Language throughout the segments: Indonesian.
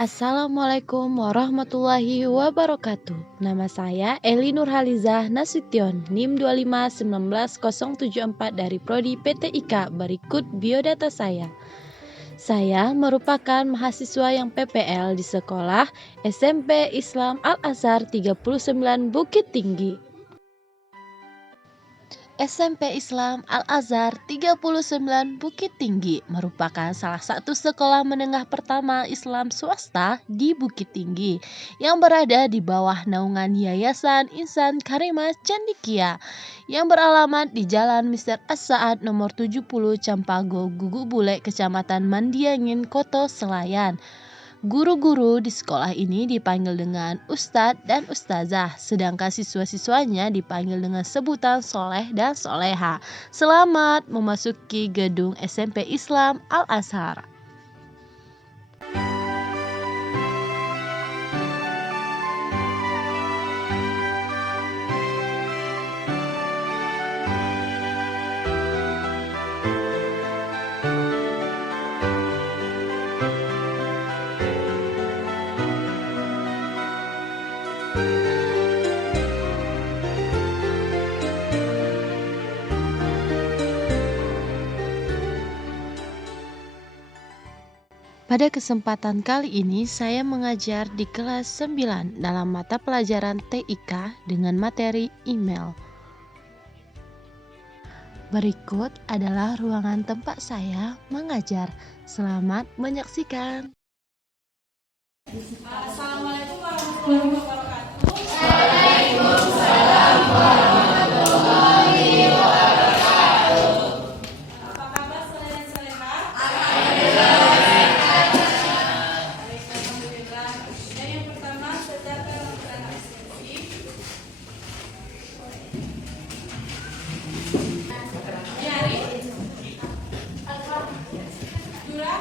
Assalamualaikum warahmatullahi wabarakatuh. Nama saya Eli Nurhalizah Nasution, NIM 2519074 dari Prodi PTIK. Berikut biodata saya. Saya merupakan mahasiswa yang PPL di sekolah SMP Islam Al-Azhar 39 Bukit Tinggi. SMP Islam Al-Azhar 39 Bukit Tinggi merupakan salah satu sekolah menengah pertama Islam swasta di Bukit Tinggi yang berada di bawah naungan Yayasan Insan Karimah Cendekia yang beralamat di Jalan Mister As-Saad nomor 70 Campago, Gugubule, Kecamatan Mandiangin, Koto Selayan. Guru-guru di sekolah ini dipanggil dengan Ustadz dan Ustazah, sedangkan siswa-siswanya dipanggil dengan sebutan Soleh dan Soleha. Selamat memasuki gedung SMP Islam Al-Azhar. Pada kesempatan kali ini saya mengajar di kelas 9 dalam mata pelajaran TIK dengan materi email. Berikut adalah ruangan tempat saya mengajar. Selamat menyaksikan. Assalamualaikum warahmatullahi wabarakatuh. Apa kabar saudara dan saudara? Baik, alhamdulillah. Dan yang pertama sejahtera dan absensi. Nyari. Dura.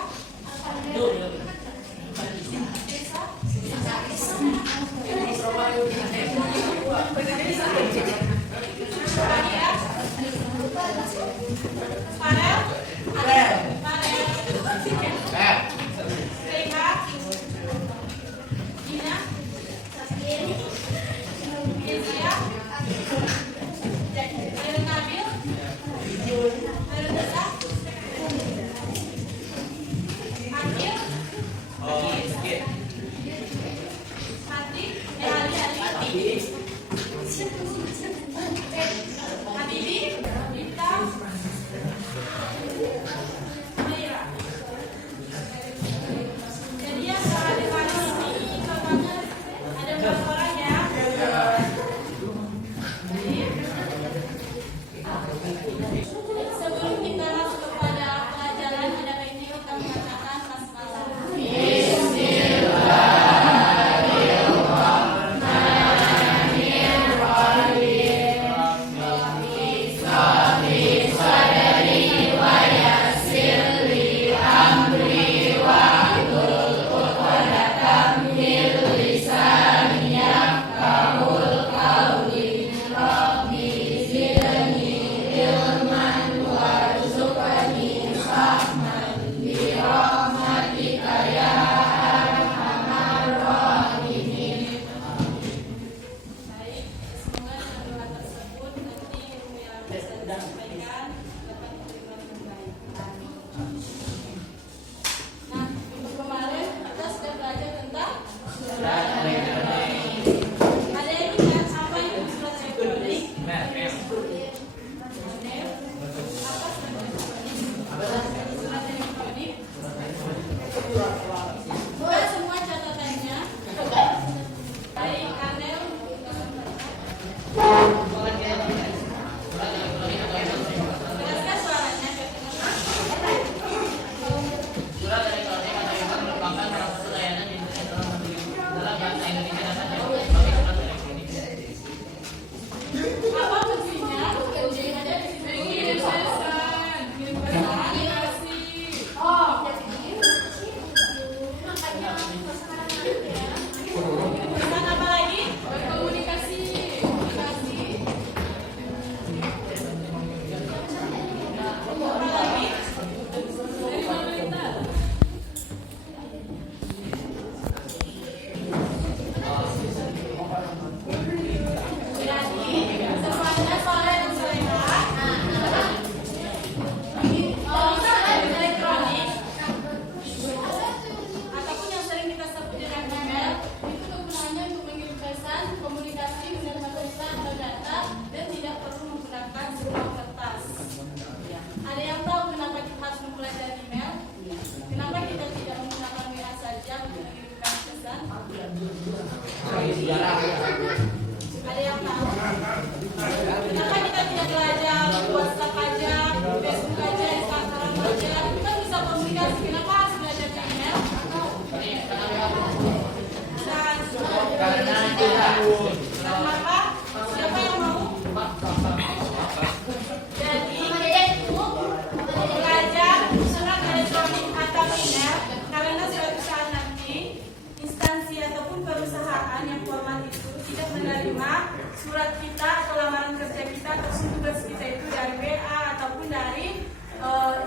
menerima surat kita atau lamaran kerja kita atau tugas kita itu dari WA ataupun dari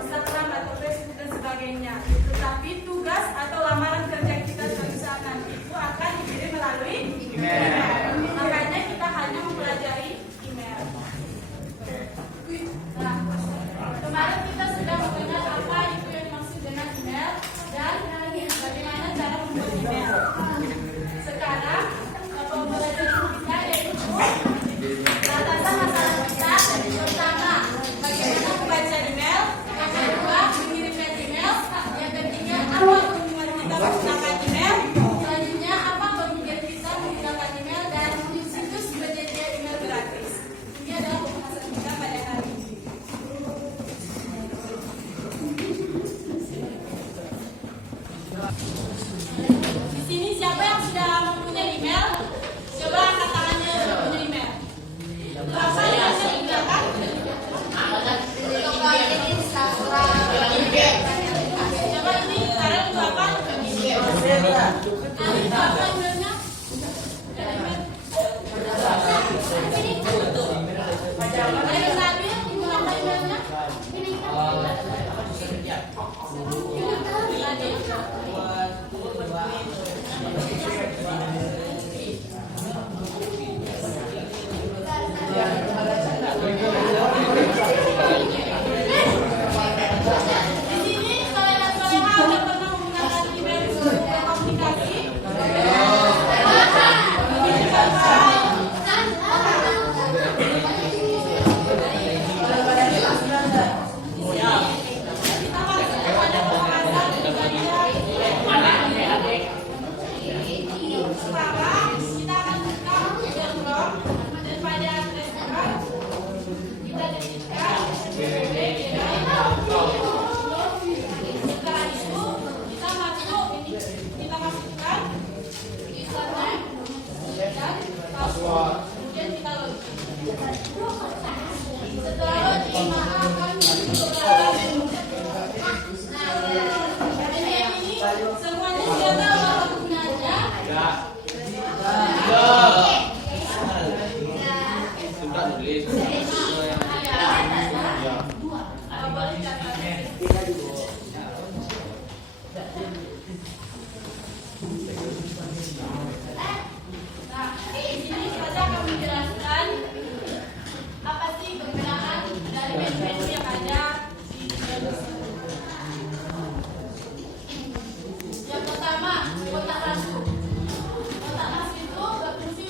Instagram atau Facebook dan sebagainya. Tetapi tugas atau lamaran kerja kita suatu saat nanti itu akan dikirim melalui email. Makanya kita hanya mempelajari email. Nah, kemarin kita sudah mengenal apa itu yang dimaksud dengan email dan bagaimana cara membuat email. Sekarang pembelajaran kita yaitu batasan masalah kita. Pertama, bagaimana membaca email. Yang kedua, mengirimkan email. Yang ketiga, apa keuntungan kita menggunakan email. Selanjutnya, apa kerugian kita menggunakan email dan situs penyedia email gratis. Ini adalah pembahasan kita pada hari ini. Di sini siapa yang sudah mempunyai email? Coba angkat tangannya yang sudah punya email. Berapa yang sudah digunakan? Coba ini sekarang untuk apa? Untuk apa emailnya? Ayo Nabil, digunakan emailnya? Di sini soleha-soleha ada pernah menggunakan email untuk komunikasi? Kita masuk kepada pembahasan pertama, kita akan buka Google Chrome dan pada restoran kita ketikkan www.gmail.com. Setelah itu kita masukkan username dan password. Kemudian kita login. Setelah login maka akan muncul beberapa menu. Ini semuanya sudah tahu apa kegunaannya? Nah, di sini saya akan menjelaskan apa sih kegunaan dari menu-menu yang ada di email. Yang pertama, kotak masuk. Kotak masuk itu berfungsi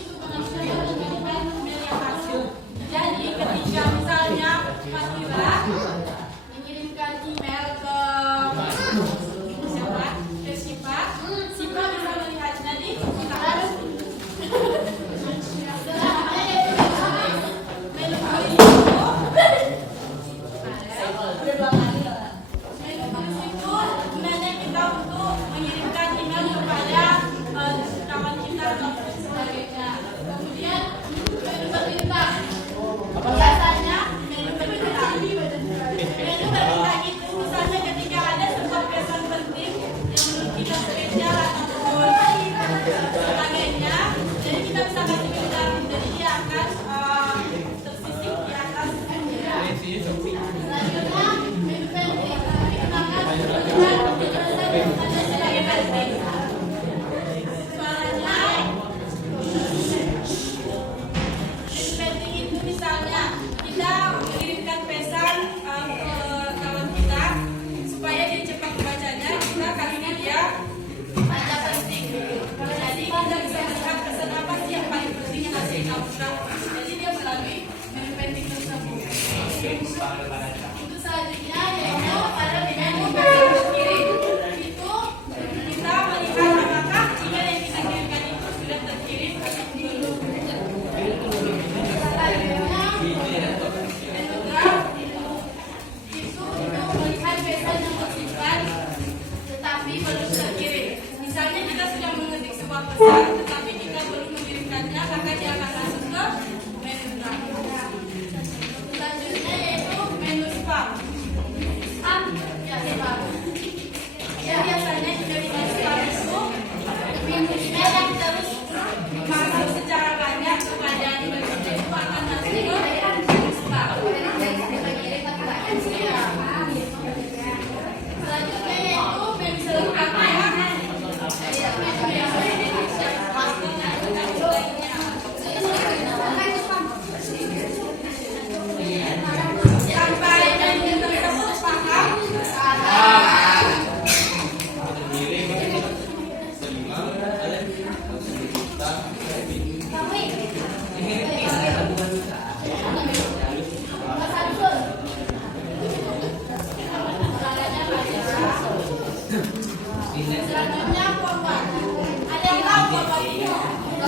Selanjutnya forward. Ada yang tahu forward itu? Ada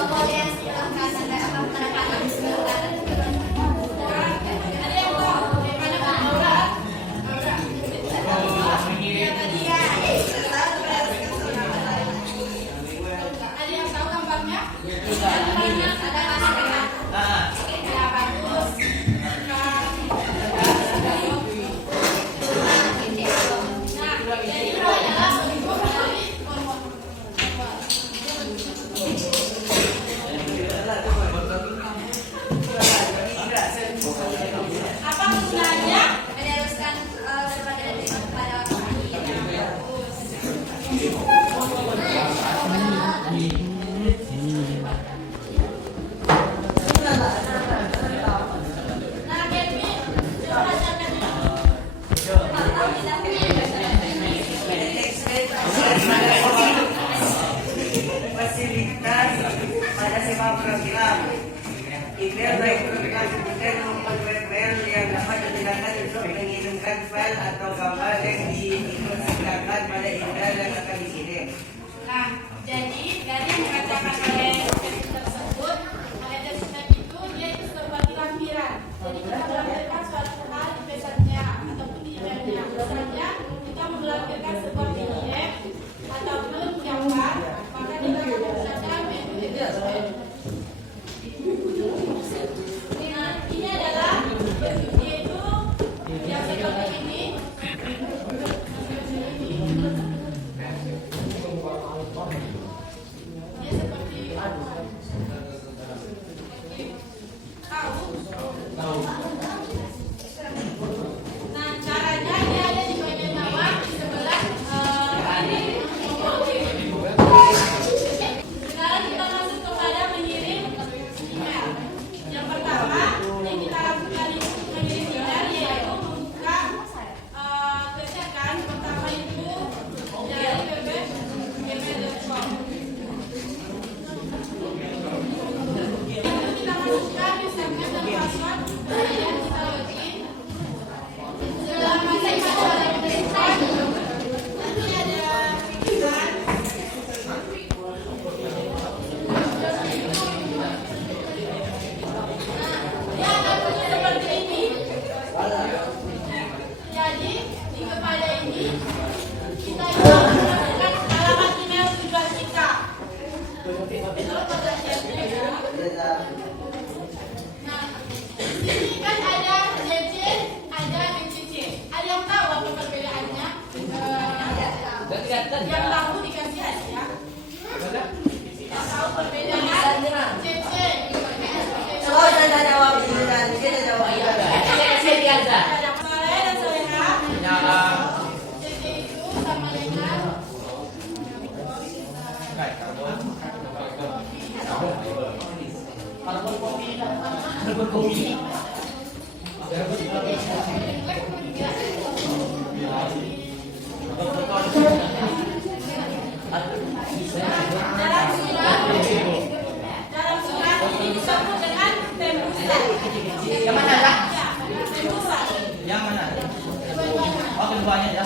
yang tahu bagaimana forward? Ada yang tahu gambarnya? Ya, bagus. Nah, jadi itu adalah bentuk dari forward. Apa gunanya? Meneruskan daripada diterima kepada orang lain. Nah, Kevin, coba ajarkan ini. Fasilitas pada sepak program. Email baik program sebutan maupun web-mail yang dapat digunakan untuk mengirimkan file atau gambar yang diinstruksikan pada email yang akan dikirim. Nah, jadi dari yang dikatakan oleh Kevin tersebut, ada sistem itu dia itu seperti lampiran. Jadi kita melampirkan suatu hal di pesannya ataupun di emailnya. Misalnya kita melampirkan sebuah PDF ataupun gambar, maka kita menggunakan menu express. Nah, ini adalah bentuknya itu yang seperti ini. Dia seperti tahu. Nah, caranya dia ada di bagian bawah di sebelah ini. Sekarang kita masuk kepada mengirim email. Yang pertama yang kita lakukan itu mengirim email, yaitu membuka kecerdasan pertama itu dari web.gmail.com. Itu kita masukkan username dan password, kemudian kita login. Setelah masuk pada password, nanti ada iklan. Dia akan bunyi seperti ini. Jadi di kepada ini kita memasukkan alamat email tujuan kita. Itu pada siapnya ya. Nah, di sini kan ada JJ, ada JCC. Ada yang tahu apa perbedaannya? Yang tahu dikasih aja. Yang tahu perbedaan JC. Kalau saya jawab dulu dan kita jawab juga. Ada Saleh dan Soleha. JC itu sama dengan dalam surat ini disebut dengan tembusan. Yang mana, Kak? Ya, tembusan. Yang mana? Oh, keduanya ya.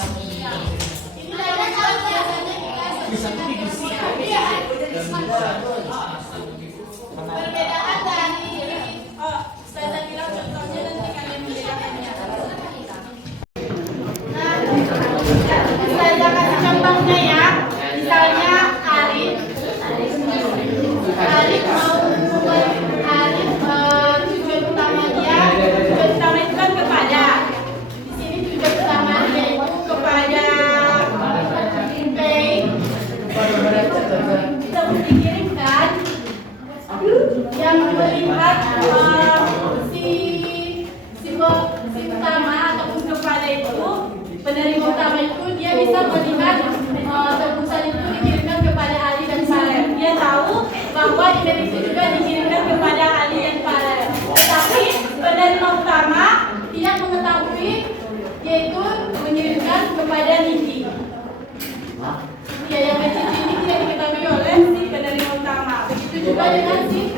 Ini adalah yang biasanya dikasih. Perbedaan dari saya bilang contohnya nanti kalian membedakannya. Nah, saya kasih contohnya ya. Misalnya Arif mau membuat tujuan utama dia. Tujuan utama itu kan kepada. Di sini tujuan utama dia itu kepada pay. Kita dikirimkan yang melihat si utama ataupun kepada itu, penerima utama itu dia bisa melihat tembusan itu dikirimkan kepada Ali dan Saleh. Dia tahu bahwa email itu juga dikirimkan kepada Ali dan Saleh. Tetapi penerima utama tidak mengetahui yaitu mengirimkan kepada Nindi. Ya, yang mencuci ini tidak diketahui oleh si penerima utama. Begitu juga dengan si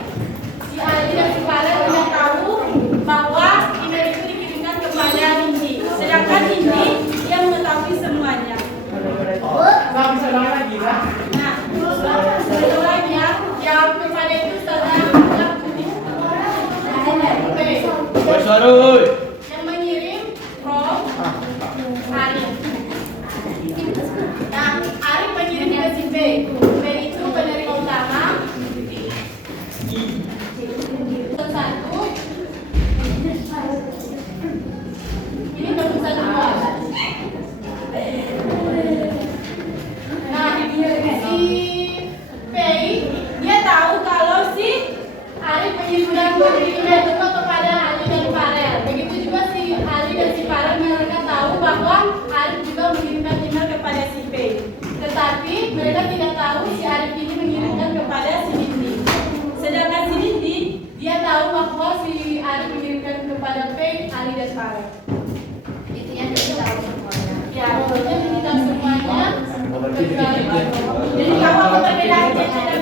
Ali dan si Saleh tidak tahu bahwa email itu dikirimkan kepada Nindi. Sedangkan Nindi dia mengetahui semuanya. mereka tidak tahu si Arif ini mengirimkan kepada si Nindi. Sedangkan si Nindi, dia tahu bahwa si Arif mengirimkan kepada P, Ali dan Farel. Itu yang kita tahu semuanya. Ya, pokoknya Nindi tahu semuanya. Jadi apa perbedaan CC dan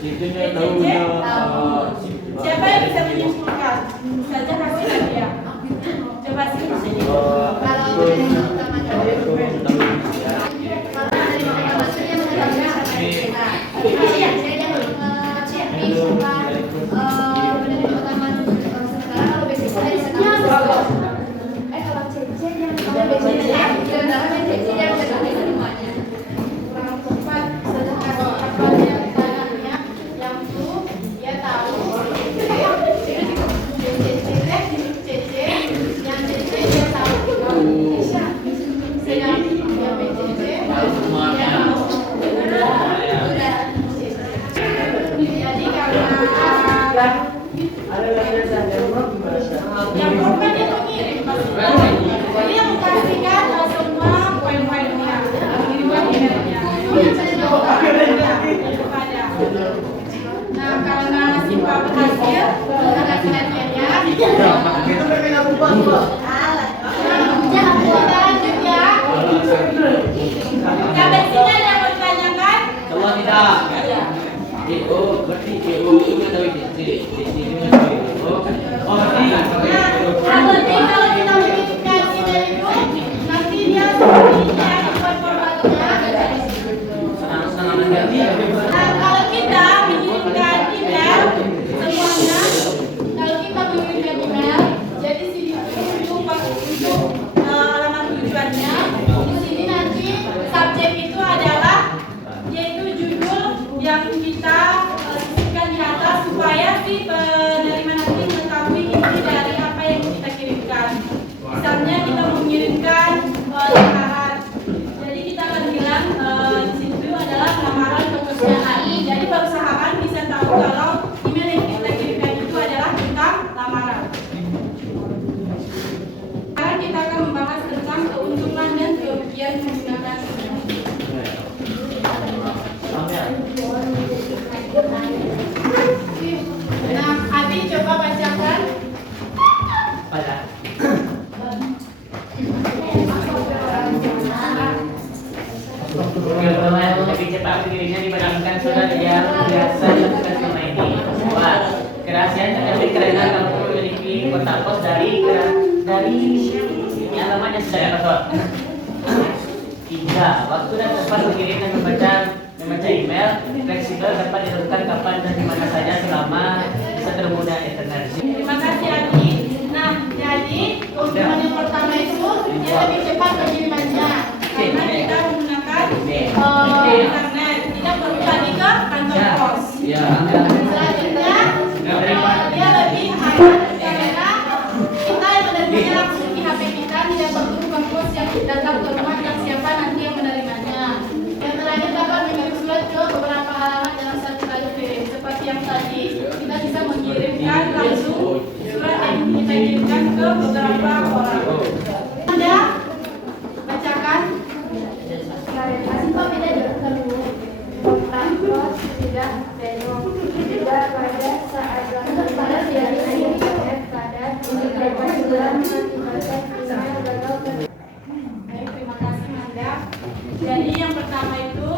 CC? Siapa yang bisa menyimpulkan? Saja kasih hadiah. Coba sih. Kalau dari pertama yang bukan dia mengirim jadi yang mengkasihkan semua poin-poinnya mengirimkan emailnya nah karena Simpa berhasil kasih hadiahnya kita lanjut ya KBC-nya ada yang mau ditanyakan? Semua tidak. Itu berarti itu tahu di sini tahu. Oh, Berarti kalau kita mengirimkan email itu nanti dia seperti ini ya dibuat formatnya. senang mengerti. Nah, kalau kita mengirimkan email semuanya, kalau kita mengirimkan email, jadi sini untuk alamat tujuannya. Di sini nanti subjek itu adalah yaitu judul yang kita sisipkan di atas supaya si penerima nanti mengetahui inti dari apa yang kita kirimkan. Misalnya kita mengirimkan lamaran, jadi kita akan bilang di situ adalah lamaran pekerjaan. Jadi perusahaan bisa tahu kalau email yang kita kirimkan itu adalah tentang lamaran. Sekarang kita akan membahas tentang keuntungan dan kerugian menggunakan email. Nah, Abi coba bacakan. Pada. Oke, teman-teman, lebih cepat dirinya dibandingkan saudara yang biasa lakukan selama ini. Dua, kerahasiaan lebih karena kamu memiliki kotak pos dari alamat yang sudah dapat. Tiga, waktu dan tempat mengirim dan membaca email fleksibel dapat dilakukan kapan dan di mana saja selama bisa terhubung internet. Terima kasih Abi. Nah, jadi keuntungan yang pertama itu dia lebih cepat pengirimannya karena kita menggunakan internet, tidak perlu lagi ke kantor pos. Selanjutnya dia lebih aman karena kita yang menerimanya langsung di HP kita, tidak perlu ke pos yang datang ke rumah dan siapa nanti yang menerimanya. Yang terakhir dapat mengirim surat ke beberapa halaman dalam satu kali kirim. Seperti yang tadi kita bisa mengirimkan langsung surat yang kita kirimkan ke beberapa orang. Anda bacakan. Simpa beda tidak pada saat pada siaran internet pada Baik, terima kasih Manda. Jadi yang pertama itu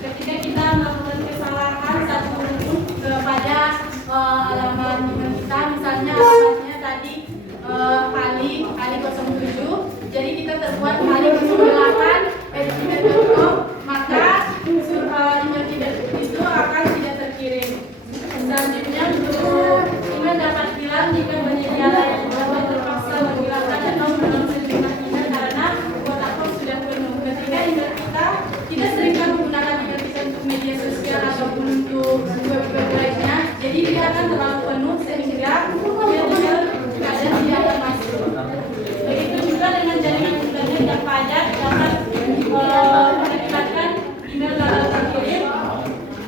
ketika kita melakukan kesalahan satu huruf kepada alamat email kita, misalnya alamatnya tadi Ali 07, jadi kita terbuat Ali 08@gmail.com, maka email kita itu akan tidak terkirim. Selanjutnya untuk email dapat hilang jika penyedia layanan dapat terpaksa menghilangkan atau menolong sejumlah email karena kotak pos sudah penuh. Ketika email kita seringkan menggunakan email kita untuk media sosial ataupun untuk web lainnya, jadi dia akan terlalu penuh sehingga email kadang tidak akan masuk. Begitu juga dengan jaringan internet yang padat dapat mengakibatkan email gagal terkirim.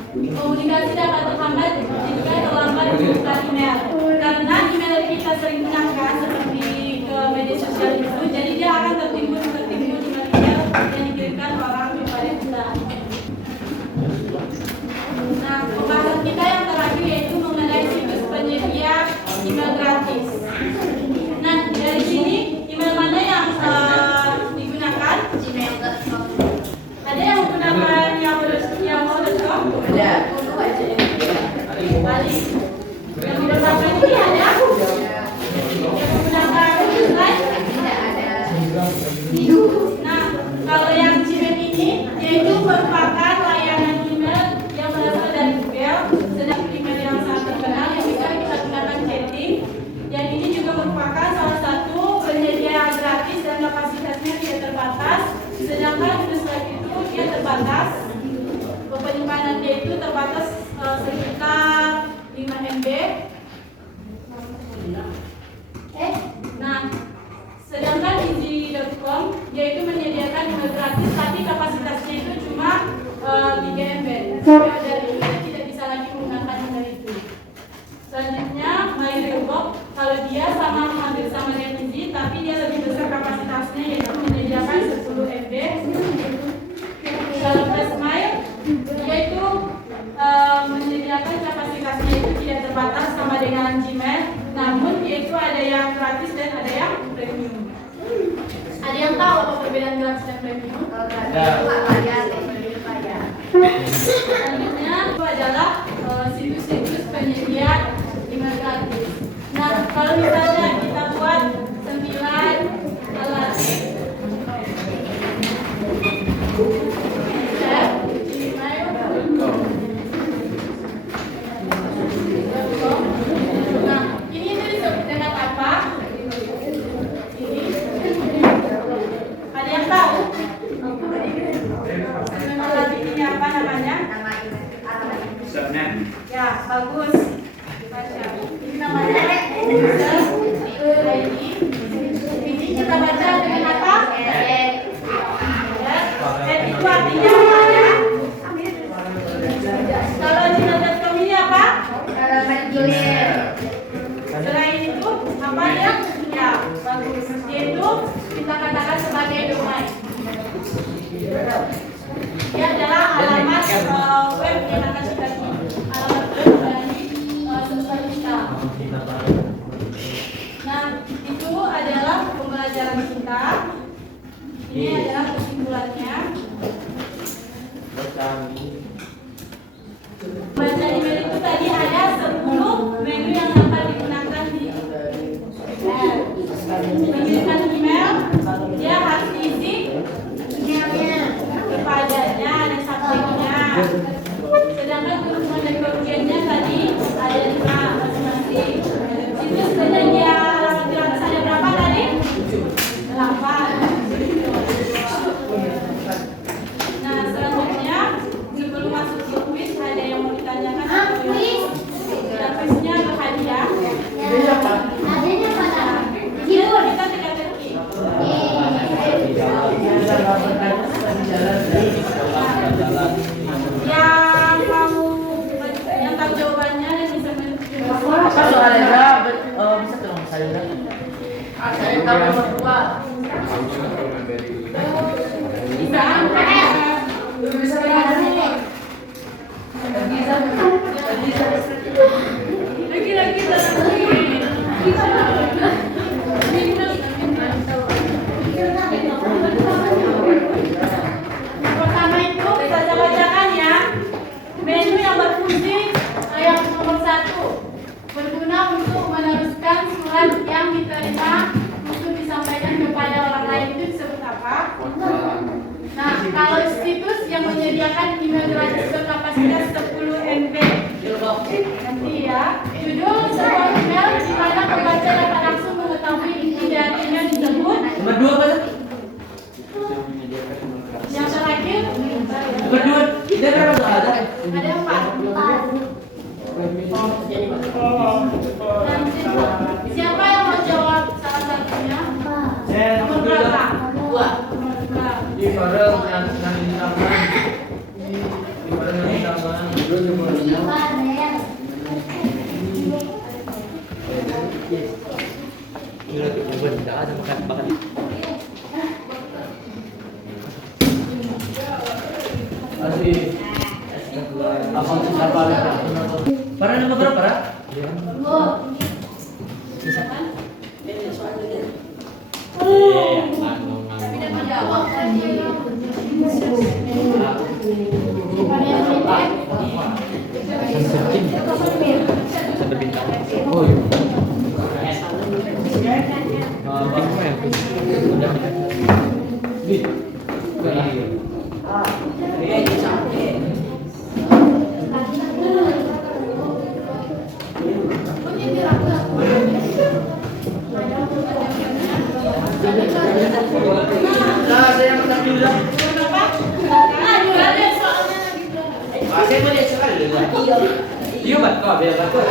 Komunikasi dapat terhambat jika terlambat mengirimkan email. Karena email yang kita sering gunakan seperti ke media sosial itu, jadi dia akan tertimbun email yang dikirimkan orang kepada kita. Balik. Yang di belakang ini ada aku. Yang menggunakan slide. Nah, kalau yang Gmail ini, yaitu merupakan layanan email yang berasal dari Google, sedang email yang sangat terkenal yang bisa kita gunakan chatting. Yang ini juga merupakan salah satu penyedia gratis dan kapasitasnya tidak terbatas. Sedangkan slide itu dia terbatas. Penyimpanannya itu terbatas sekitar 5 MB. Nah, sedangkan Easy.com yaitu menyediakan email gratis, tapi kapasitasnya itu cuma 3 MB. Sampai dari itu tidak bisa lagi menggunakan email itu. Selanjutnya MyRealBox, kalau dia hampir sama dengan Easy, tapi dia lebih besar kapasitasnya yaitu menyediakan 10 MB. Kalau Flashmail yaitu menyediakan kapasitasnya itu tidak terbatas sama dengan Gmail, namun yaitu ada yang gratis dan ada yang premium. Ada yang tahu apa perbedaan gratis dan premium? Selanjutnya itu adalah situs-situs penyedia email gratis. Nah, kalau misalnya kita buat 9 alat ya, bagus. Baca. Ini namanya ini kita baca dengan apa? Itu artinya apa ya? Kalau Gmail.com ini apa? Selain itu apa ya? Ya, bagus. Yaitu kita katakan sebagai domain. Dia adalah alamat web yang akan kita alamat web dari sesuai kita. Nah, itu adalah pembelajaran kita. Ini adalah kesimpulannya. Baca email itu tadi ada 10 menu yang dapat digunakan di email. Mengirimkan email, dia harus diisi kepadanya dan subjeknya. Sedangkan keuntungan dan kerugiannya tadi ada 5 masing-masing. Situs penyedia alamat gratis ada berapa tadi? 8. Nah, selanjutnya sebelum masuk ke quiz ada yang mau ditanyakan? Dan quiznya berhadiah. Kita teka-teki. Yang tahu jawabannya dan bisa menjawab. Soalnya bisa tolong saya. Saya tahu nomor 2. Bisa. Lagi-lagi pertama itu kita bacakan ya. Menu yang berfungsi yang nomor 1 berguna untuk meneruskan surat yang diterima untuk disampaikan kepada orang lain itu disebut apa? Nah, kalau situs yang menyediakan email gratis berkapasitas 10 MB nanti ya, judul sebuah email di mana pembaca dapat langsung mengetahui inti dari email tersebut. Nomor 2 apa? Yang terakhir Nomor 2. Dia berapa soal? ada 4. Dan siapa yang mau jawab salah satunya? Nomor berapa? 2. Di bareng yang ditambah. Di bareng yang ditambah. Gila tuh, tidak ada makan. Asli. Apa sih siapa lagi? Para nomor berapa? Tapi dapat jawab tadi. Ada yang Iya betul, biar betul.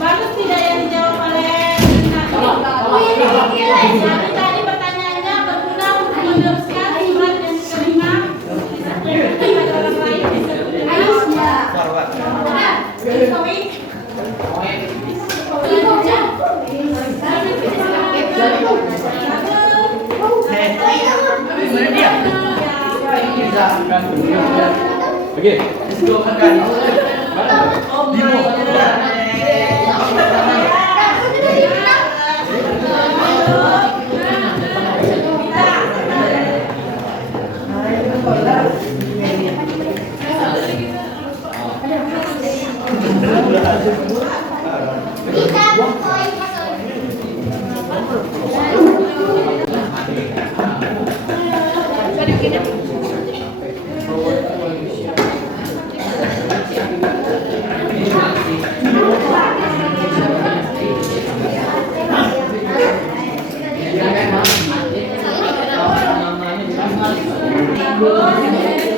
Bagus tidak yang dijawab oleh Nati? Jadi tadi pertanyaannya berguna untuk meneruskan surat yang kelima. Kepada orang lain Oke, dua makan.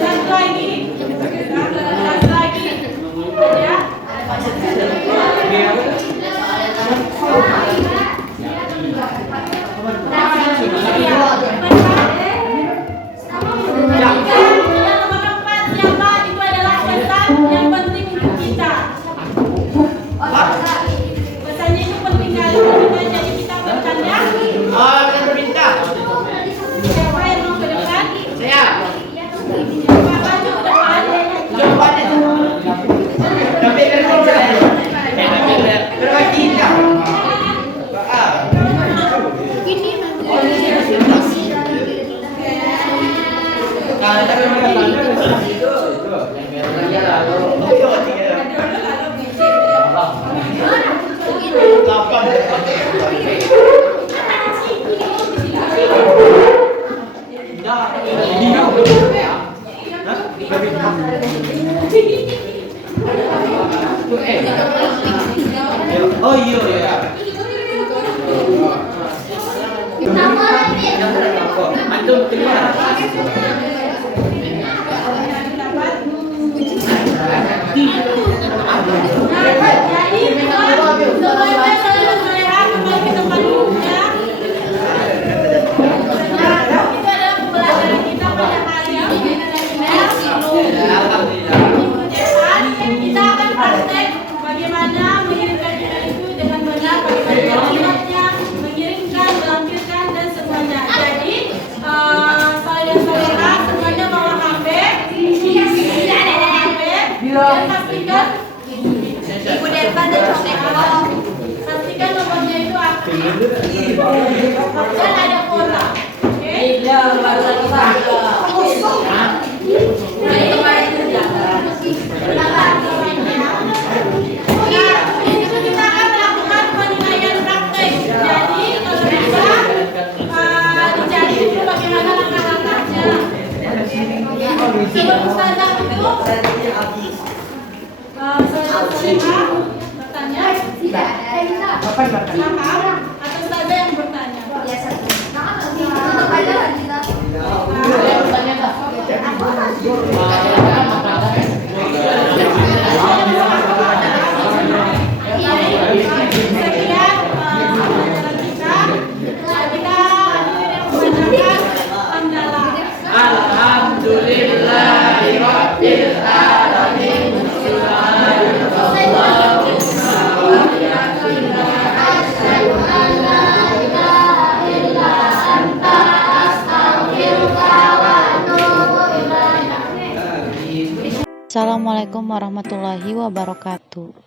Satu lagi. Ya. Yang nomor 4 siapa? Itu adalah pesan yang penting untuk kita. Pesannya itu penting kali untuk kita, jadi kita bertanya. Siapa yang mau ke depan? Pak maju ke depan. Oh iya. Antum keluar. Jadi semuanya selesai kembali ke tempat duduknya. Nah, itu adalah pembelajaran kita pada hari ini. Kita akan praktek bagaimana mengirimkan email itu dengan benar, bagaimana kalimatnya, mengirimkan, melampirkan dan semuanya. Jadi saudara-saudara semuanya bawa HP, dan pastikan Ibu Depan dan pastikan nomornya itu aktif dan ada kuota. Oke? Itu kita akan melakukan penilaian praktek. Jadi kalau bisa dicari dulu bagaimana langkah-langkahnya. Sebelum Ustazah tutup, Saudara bertanya? Sama atau Ustazah yang bertanya? Sekian pembelajaran kita. Kita menggunakan hamdalah. Alhamdulillahirabbil alamin. Assalamualaikum warahmatullahi wabarakatuh.